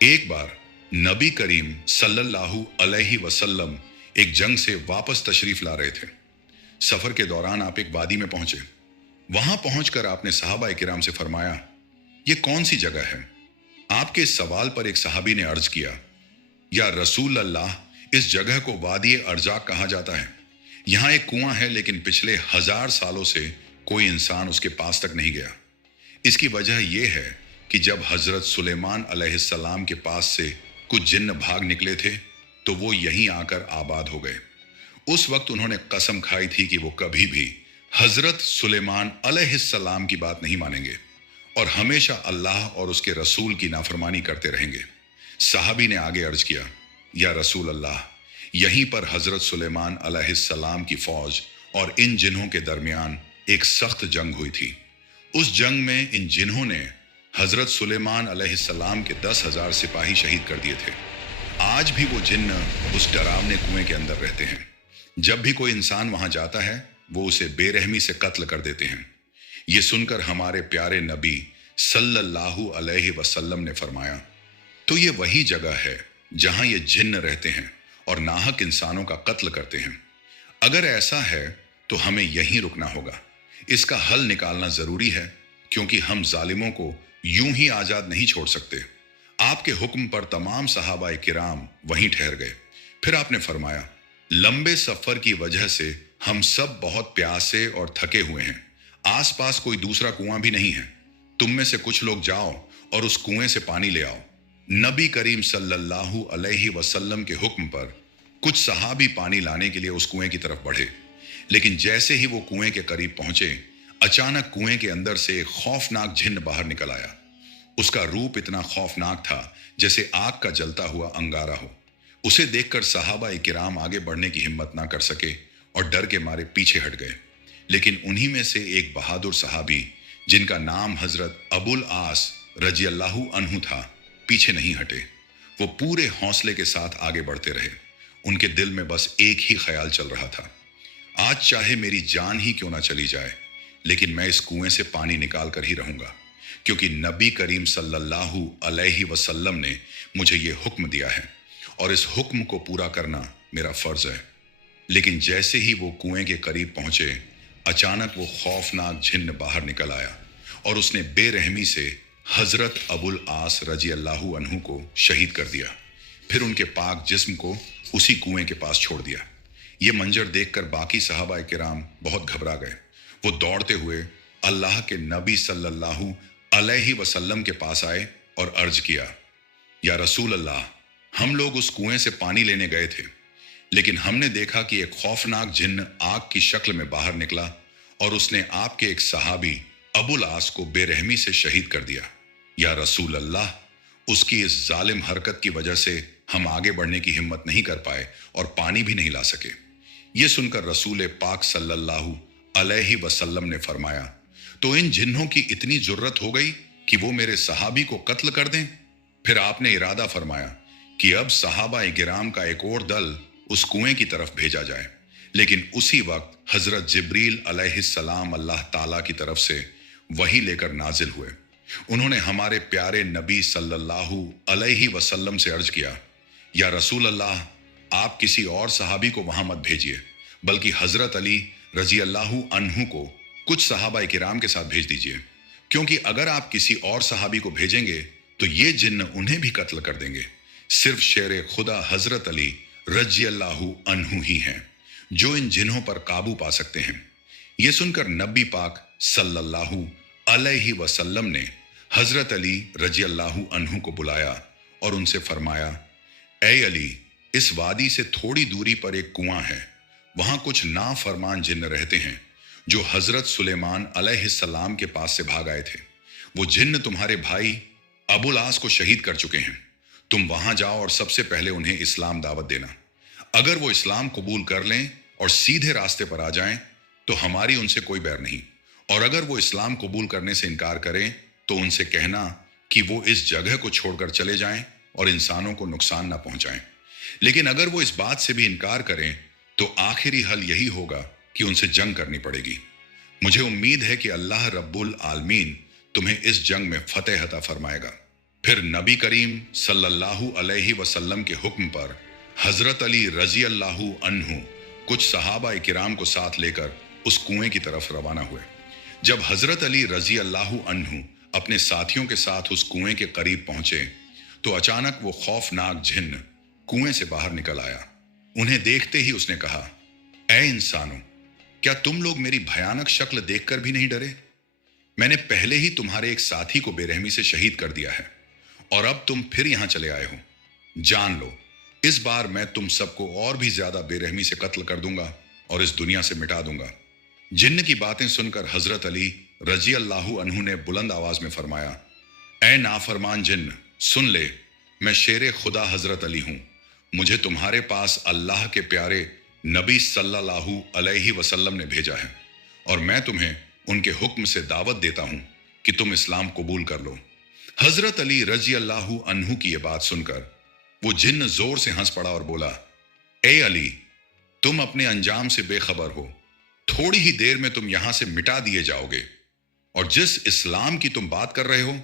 एक बार नबी करीम सल्लल्लाहु अलैहि वसल्लम एक जंग से वापस तशरीफ ला रहे थे। सफर के दौरान आप एक वादी में पहुंचे। वहां पहुंचकर आपने सहाबा किराम से फरमाया, ये कौन सी जगह है? आपके इस सवाल पर एक सहाबी ने अर्ज किया, या रसूल अल्लाह, इस जगह को वादी अर्जाक कहा जाता है। यहाँ एक कुआं है, लेकिन पिछले 1000 सालों से कोई इंसान उसके पास तक नहीं गया। इसकी वजह यह है कि जब हजरत सुलेमान अलैहिस्सलाम के पास से कुछ जिन्न भाग निकले थे, तो वो यहीं आकर आबाद हो गए। उस वक्त उन्होंने कसम खाई थी कि वो कभी भी हजरत सुलेमान अलैहिस्सलाम की बात नहीं मानेंगे और हमेशा अल्लाह और उसके रसूल की नाफरमानी करते रहेंगे। साहबी ने आगे अर्ज किया, या रसूल अल्लाह, यहीं पर हजरत सुलेमान अलैहिस्सलाम की फौज और इन जिन्हों के दरमियान एक सख्त जंग हुई थी। उस जंग में इन जिन्हों ने हजरत सुलेमान अलैहिस्सलाम के 10,000 सिपाही शहीद कर दिए थे। आज भी वो जिन्न उस डरावने कुएं के अंदर रहते हैं। जब भी कोई इंसान वहां जाता है, वो उसे बेरहमी से कत्ल कर देते हैं। ये सुनकर हमारे प्यारे नबी सल्लल्लाहु अलैहि वसल्लम ने फरमाया, तो ये वही जगह है जहां ये जिन्न रहते हैं और नाहक इंसानों का कत्ल करते हैं। अगर ऐसा है तो हमें यहीं रुकना होगा। इसका हल निकालना जरूरी है, क्योंकि हम जालिमों को यूं ही आजाद नहीं छोड़ सकते। आपके हुक्म पर तमाम सहाबा किराम वहीं ठहर गए। फिर आपने फरमाया, लंबे सफर की वजह से हम सब बहुत प्यासे और थके हुए हैं। आसपास कोई दूसरा कुआं भी नहीं है। तुम में से कुछ लोग जाओ और उस कुएं से पानी ले आओ। नबी करीम सल्लल्लाहु अलैहि वसल्लम के हुक्म पर कुछ सहाबी पानी लाने के लिए उस कुएं की तरफ बढ़े, लेकिन जैसे ही वो कुएं के करीब पहुंचे, अचानक कुएं के अंदर से एक खौफनाक जिन्न बाहर निकल आया। उसका रूप इतना खौफनाक था जैसे आग का जलता हुआ अंगारा हो। उसे देखकर सहाबा किराम आगे बढ़ने की हिम्मत ना कर सके और डर के मारे पीछे हट गए। लेकिन उन्हीं में से एक बहादुर सहाबी, जिनका नाम हजरत अबुल आस रजी अल्लाहु अन्हु था, पीछे नहीं हटे। वो पूरे हौसले के साथ आगे बढ़ते रहे। उनके दिल में बस एक ही ख्याल चल रहा था, आज चाहे मेरी जान ही क्यों ना चली जाए, लेकिन मैं इस कुएं से पानी निकाल कर ही रहूंगा, क्योंकि नबी करीम सल्लल्लाहु अलैहि वसल्लम ने मुझे ये हुक्म दिया है और इस हुक्म को पूरा करना मेरा फर्ज है। लेकिन जैसे ही वो कुएं के करीब पहुंचे, अचानक वो खौफनाक जिन्न बाहर निकल आया और उसने बेरहमी से हजरत अबुल आस रजी अल्लाहु अन्हु को शहीद कर दिया। फिर उनके पाक जिस्म को उसी कुएं के पास छोड़ दिया। ये मंजर देखकर बाकी सहाबा किराम बहुत घबरा गए। वो दौड़ते हुए अल्लाह के नबी सल्लल्लाहु अलैहि वसल्लम के पास आए और अर्ज किया, या रसूल अल्लाह, हम लोग उस कुएं से पानी लेने गए थे, लेकिन हमने देखा कि एक खौफनाक जिन्न आग की शक्ल में बाहर निकला और उसने आपके एक सहाबी अबुल आस को बेरहमी से शहीद कर दिया। या रसूल अल्लाह, उसकी इस जालिम हरकत की वजह से हम आगे बढ़ने की हिम्मत नहीं कर पाए और पानी भी नहीं ला सके। ये सुनकर रसूल पाक सल्लल्लाहु अलैहि वसल्लम ने फरमाया, तो इन जिन्हों की इतनी जुर्रत हो गई कि वो मेरे सहाबी को कत्ल कर दें? फिर आपने इरादा फरमाया कि अब सहाबा गिराम का एक और दल उस कुएं की तरफ भेजा जाए। लेकिन उसी वक्त हजरत जिब्रील अलैहिस्सलाम अल्लाह ताला की तरफ से वही लेकर नाजिल हुए। उन्होंने हमारे प्यारे नबी सल्लल्लाहु अलैहि वसल्लम से अर्ज किया, या रसूल अल्लाह, आप किसी और सहाबी को वहां मत भेजिए, बल्कि हजरत अली रजी अल्लाहु अन्हु को कुछ सहाबा किराम के साथ भेज दीजिए, क्योंकि अगर आप किसी और सहाबी को भेजेंगे तो ये जिन्न उन्हें भी कत्ल कर देंगे। सिर्फ शेर खुदा हजरत अली रजी अल्लाहु अन्हु ही हैं जो इन जिन्हों पर काबू पा सकते हैं। ये सुनकर नबी पाक सल्लल्लाहु अलैहि वसल्लम ने हजरत अली रजी अल्लाहु अन्हु को बुलाया और उनसे फरमाया, ए अली, इस वादी से थोड़ी दूरी पर एक कुआं है। वहां कुछ नाफरमान जिन्न रहते हैं जो हजरत सुलेमान अलैहिस्सलाम के पास से भाग आए थे। वो जिन्न तुम्हारे भाई अबुल आस को शहीद कर चुके हैं। तुम वहां जाओ और सबसे पहले उन्हें इस्लाम दावत देना। अगर वो इस्लाम कबूल कर लें और सीधे रास्ते पर आ जाएं, तो हमारी उनसे कोई बैर नहीं। और अगर वो इस्लाम कबूल करने से इनकार करें, तो उनसे कहना कि वो इस जगह को छोड़कर चले जाएं और इंसानों को नुकसान ना पहुंचाएं। लेकिन अगर वो इस बात से भी इनकार करें, तो आखिरी हल यही होगा कि उनसे जंग करनी पड़ेगी। मुझे उम्मीद है कि अल्लाह रब्बुल आलमीन तुम्हें इस जंग में फतेह अता फरमाएगा। फिर नबी करीम सल्लल्लाहु अलैहि वसल्लम के हुक्म पर हजरत अली रजी अल्लाहु अन्हु कुछ सहाबा किराम को साथ लेकर उस कुएं की तरफ रवाना हुए। जब हजरत अली रजी अल्लाहु अन्हु अपने साथियों के साथ उस कुएं के करीब पहुंचे तो अचानक वो खौफनाक जिन्न कुएं से बाहर निकल आया। उन्हें देखते ही उसने कहा, ऐ इंसानों, क्या तुम लोग मेरी भयानक शक्ल देखकर भी नहीं डरे? मैंने पहले ही तुम्हारे एक साथी को बेरहमी से शहीद कर दिया है और अब तुम फिर यहां चले आए हो। जान लो, इस बार मैं तुम सबको और भी ज्यादा बेरहमी से कत्ल कर दूंगा और इस दुनिया से मिटा दूंगा। जिन्न की बातें सुनकर हजरत अली रजी अल्लाहु अन्हु ने बुलंद आवाज में फरमाया, ऐ नाफरमान जिन्न, सुन ले, मैं शेर खुदा हजरत अली हूं। मुझे तुम्हारे पास अल्लाह के प्यारे नबी सल्लल्लाहु अलैहि वसल्लम ने भेजा है और मैं तुम्हें उनके हुक्म से दावत देता हूं कि तुम इस्लाम कबूल कर लो। हजरत अली रजी अल्लाहु अन्हु की यह बात सुनकर वो जिन्न जोर से हंस पड़ा और बोला, ए अली, तुम अपने अंजाम से बेखबर हो। थोड़ी ही देर में तुम यहां से मिटा दिए जाओगे और जिस इस्लाम की तुम बात कर रहे हो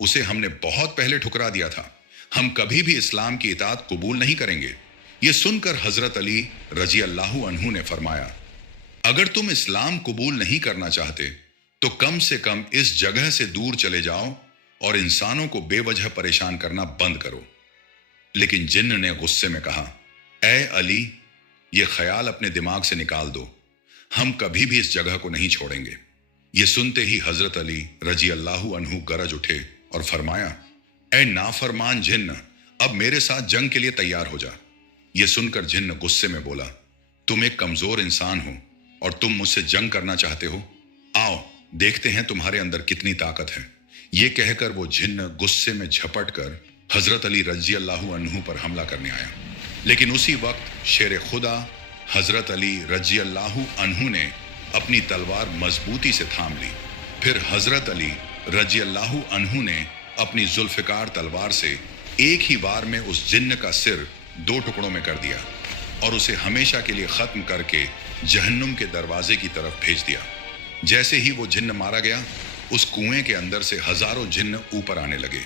उसे हमने बहुत पहले ठुकरा दिया था। हम कभी भी इस्लाम की इताअत कबूल नहीं करेंगे। यह सुनकर हजरत अली रजी अल्लाहु अन्हु ने फरमाया, अगर तुम इस्लाम कबूल नहीं करना चाहते तो कम से कम इस जगह से दूर चले जाओ और इंसानों को बेवजह परेशान करना बंद करो। लेकिन जिन्न ने गुस्से में कहा, ऐ अली, ये ख्याल अपने दिमाग से निकाल दो, हम कभी भी इस जगह को नहीं छोड़ेंगे। ये सुनते ही हजरत अली रजी अल्लाहु अन्हु गरज उठे और फरमाया, ऐ नाफरमान जिन्न, अब मेरे साथ जंग के लिए तैयार हो जा। यह सुनकर जिन्न गुस्से में बोला, तुम एक कमजोर इंसान हो और तुम मुझसे जंग करना चाहते हो। आओ देखते हैं तुम्हारे अंदर कितनी ताकत है। यह कहकर वो जिन्न गुस्से में झपट कर हजरत अली रजी अल्लाहु अन्हु पर हमला करने आया। लेकिन उसी वक्त शेर खुदा हजरत अली रजी अल्लाहु अन्हु ने अपनी तलवार मजबूती से थाम ली। फिर हजरत अली रजी अल्लाहु अन्हु ने अपनी जुल्फिकार तलवार से एक ही वार में उस जिन्न का सिर 2 टुकड़ों में कर दिया और उसे हमेशा के लिए खत्म करके जहन्नुम के दरवाजे की तरफ भेज दिया। जैसे ही वो जिन्न मारा गया, उस कुएं के अंदर से हजारों जिन्न ऊपर आने लगे।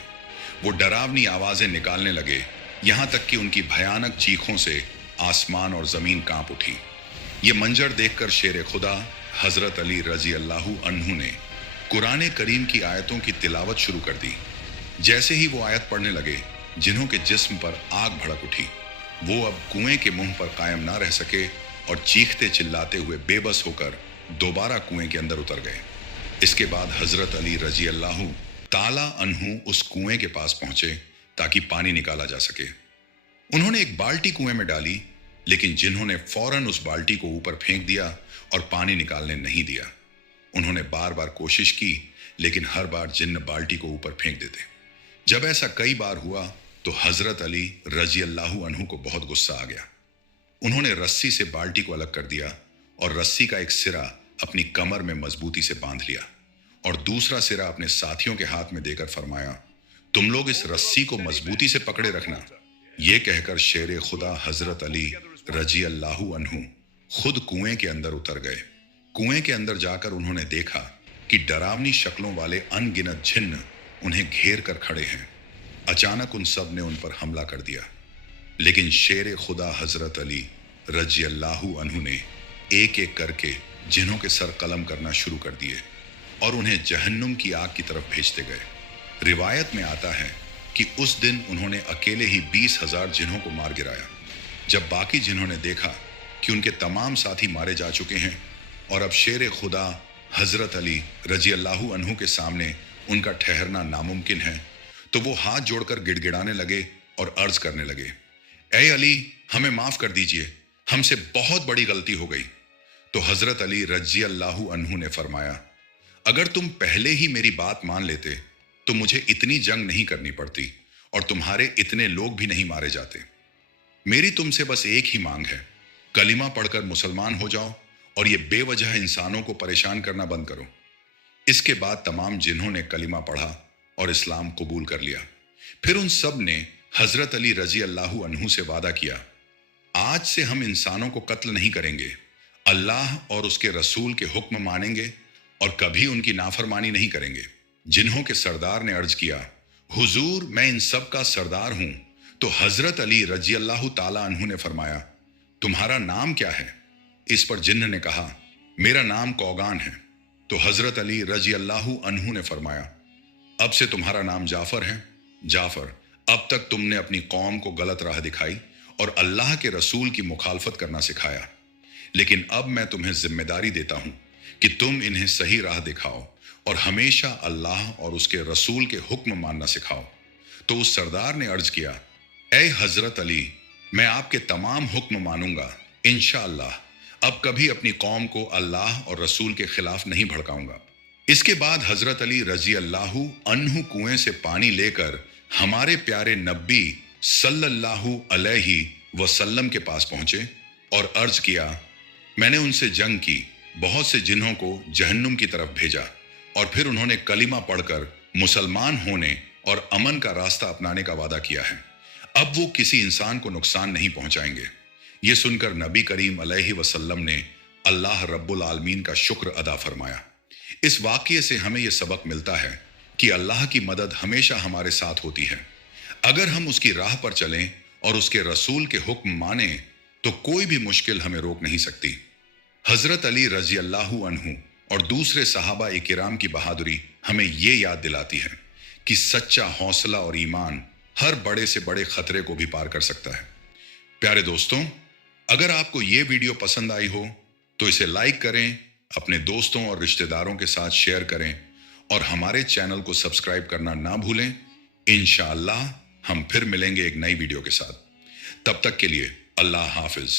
वो डरावनी आवाजें निकालने लगे, यहां तक कि उनकी भयानक चीखों से आसमान और जमीन कांप उठी। ये मंजर देखकर शेर खुदा हजरत अली रजी अल्लाहु अन्हु ने कुरान करीम की आयतों की तिलावत शुरू कर दी। जैसे ही वो आयत पढ़ने लगे, जिन्हों के जिस्म पर आग भड़क उठी। वो अब कुएं के मुंह पर कायम ना रह सके और चीखते चिल्लाते हुए बेबस होकर दोबारा कुएं के अंदर उतर गए। इसके बाद हजरत अली रजी अल्लाहु ताला अन्हु उस कुएं के पास पहुंचे ताकि पानी निकाला जा सके। उन्होंने एक बाल्टी कुएं में डाली, लेकिन जिन्होंने फौरन उस बाल्टी को ऊपर फेंक दिया और पानी निकालने नहीं दिया। उन्होंने बार बार कोशिश की, लेकिन हर बार जिन्न बाल्टी को ऊपर फेंक देते। जब ऐसा कई बार हुआ तो हजरत अली रजी अल्लाहु अन्हु को बहुत गुस्सा आ गया। उन्होंने रस्सी से बाल्टी को अलग कर दिया और रस्सी का एक सिरा अपनी कमर में मजबूती से बांध लिया और दूसरा सिरा अपने साथियों के हाथ में देकर फरमाया, तुम लोग इस रस्सी को मजबूती से पकड़े रखना। यह कहकर शेर खुदा हजरत अली रजी अल्लाहु अन्हु खुद कुएं के अंदर उतर गए। कुएं के अंदर जाकर उन्होंने देखा कि डरावनी शक्लों वाले अनगिनत जिन्न उन्हें घेर कर खड़े हैं। अचानक उन सब ने उन पर हमला कर दिया, लेकिन शेर खुदा हजरत अली रजी अल्लाहु अन्हु ने एक एक करके जिन्हों के सर कलम करना शुरू कर दिए और उन्हें जहन्नुम की आग की तरफ भेजते गए। रिवायत में आता है कि उस दिन उन्होंने अकेले ही 20,000 जिन्हों को मार गिराया। जब बाकी जिन्हों ने देखा कि उनके तमाम साथी मारे जा चुके हैं और अब शेर खुदा हजरत अली रजी अल्लाहु अन्हु के सामने उनका ठहरना नामुमकिन है, तो वो हाथ जोड़कर गिड़गिड़ाने लगे और अर्ज करने लगे, ऐ अली, हमें माफ कर दीजिए, हमसे बहुत बड़ी गलती हो गई। तो हजरत अली रजी अल्लाहु अन्हु ने फरमाया, अगर तुम पहले ही मेरी बात मान लेते तो मुझे इतनी जंग नहीं करनी पड़ती और तुम्हारे इतने लोग भी नहीं मारे जाते। मेरी तुमसे बस एक ही मांग है, कलिमा पढ़कर मुसलमान हो जाओ और ये बेवजह इंसानों को परेशान करना बंद करो। इसके बाद तमाम जिन्हों ने कलिमा पढ़ा और इस्लाम कबूल कर लिया। फिर उन सब ने हजरत अली रजी अल्लाहु अन्हु से वादा किया, आज से हम इंसानों को कत्ल नहीं करेंगे, अल्लाह और उसके रसूल के हुक्म मानेंगे और कभी उनकी नाफरमानी नहीं करेंगे। जिन्हों के सरदार ने अर्ज किया, हुजूर, मैं इन सब का सरदार हूं। तो हजरत अली रजी अल्लाह ताला अन्हु ने फरमाया, तुम्हारा नाम क्या है? इस पर जिन्न ने कहा, मेरा नाम कौगान है। तो हजरत अली रजी अल्लाह अन्हु ने फरमाया, अब से तुम्हारा नाम जाफर है। जाफर, अब तक तुमने अपनी कौम को गलत राह दिखाई और अल्लाह के रसूल की मुखालफत करना सिखाया, लेकिन अब मैं तुम्हें जिम्मेदारी देता हूं कि तुम इन्हें सही राह दिखाओ और हमेशा अल्लाह और उसके रसूल के हुक्म मानना सिखाओ। तो उस सरदार ने अर्ज किया, ए हजरत अली, मैं आपके तमाम हुक्म मानूंगा इंशाअल्लाह। अब कभी अपनी कौम को अल्लाह और रसूल के खिलाफ नहीं भड़काऊंगा। इसके बाद हजरत अली रजी अल्लाहु अन्हु कुएं से पानी लेकर हमारे प्यारे नबी सल्लल्लाहु अलैहि वसल्लम के पास पहुंचे और अर्ज किया, मैंने उनसे जंग की, बहुत से जिन्हों को जहन्नुम की तरफ भेजा और फिर उन्होंने कलिमा पढ़कर मुसलमान होने और अमन का रास्ता अपनाने का वादा किया है। अब वो किसी इंसान को नुकसान नहीं पहुंचाएंगे। ये सुनकर नबी करीम अलैहि वसल्लम ने अल्लाह रब्बुल आलमीन का शुक्र अदा फरमाया। इस वाक़ये से हमें यह सबक मिलता है कि अल्लाह की मदद हमेशा हमारे साथ होती है। अगर हम उसकी राह पर चलें और उसके रसूल के हुक्म माने तो कोई भी मुश्किल हमें रोक नहीं सकती। हजरत अली रजी अल्लाहु अन्हु और दूसरे सहाबा इकिराम की बहादुरी हमें ये याद दिलाती है कि सच्चा हौसला और ईमान हर बड़े से बड़े खतरे को भी पार कर सकता है। प्यारे दोस्तों, अगर आपको ये वीडियो पसंद आई हो तो इसे लाइक करें, अपने दोस्तों और रिश्तेदारों के साथ शेयर करें और हमारे चैनल को सब्सक्राइब करना ना भूलें। इंशाअल्लाह हम फिर मिलेंगे एक नई वीडियो के साथ। तब तक के लिए अल्लाह हाफिज।